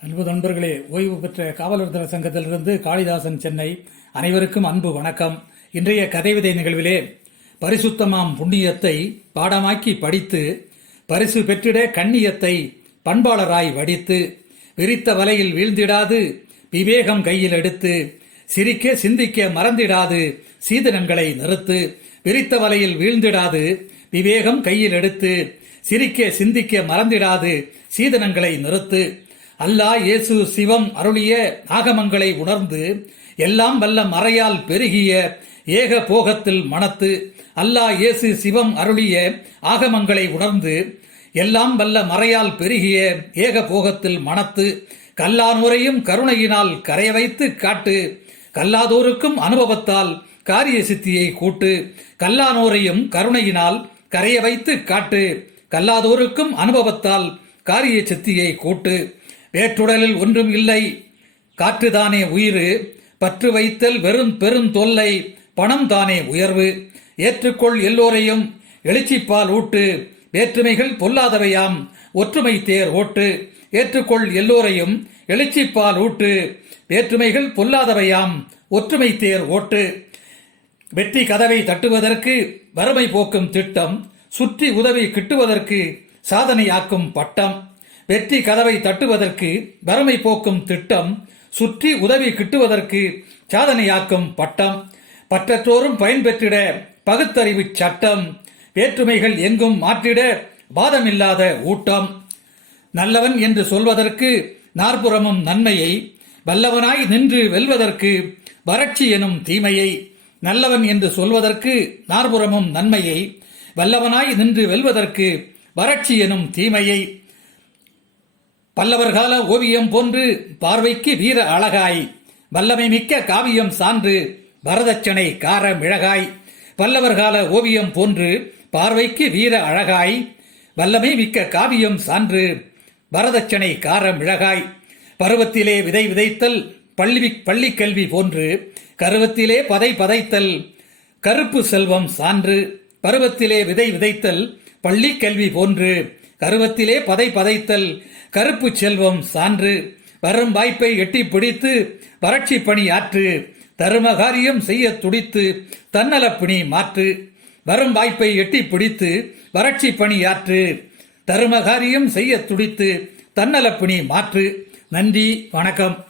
அன்பு நண்பர்களே ஓய்வு பெற்ற காவலர் தின சங்கத்திலிருந்து காளிதாசன் சென்னை. அனைவருக்கும் அன்பு வணக்கம். இன்றைய கதைவிதை நிகழ்விலே பரிசுத்தமாம் புண்ணியத்தை பாடமாக்கி படித்து பரிசு பெற்றிட கண்ணியத்தை பண்பாளராய் வடித்து விரித்த வலையில் வீழ்ந்திடாது விவேகம் கையில் எடுத்து சிரிக்க சிந்திக்க மறந்திடாது சீதனங்களை நிறுத்து விரித்த வலையில் வீழ்ந்திடாது விவேகம் கையில் எடுத்து சிரிக்க சிந்திக்க மறந்திடாது சீதனங்களை நிறுத்து அல்லாஹ் இயேசு சிவம் அருளிய ஆகமங்களை உணர்ந்து எல்லாம் வல்ல மறையால் பெருகிய ஏக போகத்தில் மனத்து அல்லாஹ் இயேசு சிவம் அருளிய ஆகமங்களை உணர்ந்து எல்லாம் வல்ல மறையால் பெருகிய ஏக போகத்தில் மனத்து கல்லானோரையும் கருணையினால் கரைய வைத்து காட்டு கல்லாதோருக்கும் அனுபவத்தால் காரிய சித்தியை கூட்டு கல்லானோரையும் கருணையினால் கரைய வைத்து காட்டு கல்லாதோருக்கும் அனுபவத்தால் காரிய சித்தியை கூட்டு வேற்றுடலில் ஒன்றும் இல்லை. காற்றுதானே உயிர் பற்று வைத்தல் வெறும் பெரும் தொல்லை பணம் தானே உயர்வு. ஏற்றுக்கொள் எல்லோரையும் எழுச்சிப்பால் ஊட்டு வேற்றுமைகள் பொல்லாதவையாம் ஒற்றுமை தேர் ஓட்டு. ஏற்றுக்கொள் எல்லோரையும் எழுச்சிப்பால் ஊட்டு வேற்றுமைகள் பொல்லாதவையாம் ஒற்றுமை தேர் ஓட்டு. வெற்றி கதவை தட்டுவதற்கு வறுமை போக்கும் திட்டம் சுற்றி உதவி கிட்டுவதற்கு சாதனையாக்கும் பட்டம். வெற்றி கதவை தட்டுவதற்கு வறுமை போக்கும் திட்டம் சுற்றி உதவி கிட்டுவதற்கு சாதனையாக்கும் பட்டம் பற்றற்றோரும் பயன்பெற்றிட பகுத்தறிவு சட்டம் வேற்றுமைகள் எங்கும் மாற்றிட வாதமில்லாத ஊட்டம். நல்லவன் என்று சொல்வதற்கு நாற்புறமும் நன்மையை வல்லவனாய் நின்று வெல்வதற்கு வறட்சி எனும் தீமையை நல்லவன் என்று சொல்வதற்கு நாற்புறமும் நன்மையை வல்லவனாய் நின்று வெல்வதற்கு வறட்சி எனும் தீமையை பல்லவர்கால ஓவியம் போன்று பார்வைக்கு வீர அழகாய். வல்லமை மிக்க காவியம் சான்று வரதட்சணை கார மிளகாய். பல்லவர் கால ஓவியம் போன்று பார்வைக்கு வீர அழகாய். வல்லமை மிக்க காவியம் சான்று வரதட்சணை கார மிளகாய். பருவத்திலே விதை விதைத்தல் பள்ளி பள்ளி கல்வி போன்று கருவத்திலே பதை பதைத்தல் கருப்பு செல்வம் சான்று. பருவத்திலே விதை விதைத்தல் பள்ளி கல்வி போன்று கருவத்திலே பதை பதைத்தல் கருப்பு செல்வம் சான்று வரும் வாய்ப்பை எட்டி பிடித்து வறட்சி பணி ஆற்று தருமகாரியம் செய்ய துடித்து தன்னலப்பிணி மாற்று வரும் வாய்ப்பை எட்டி பிடித்து வறட்சி பணி ஆற்று தருமகாரியம் செய்ய துடித்து தன்னலப்பிணி மாற்று. நன்றி வணக்கம்.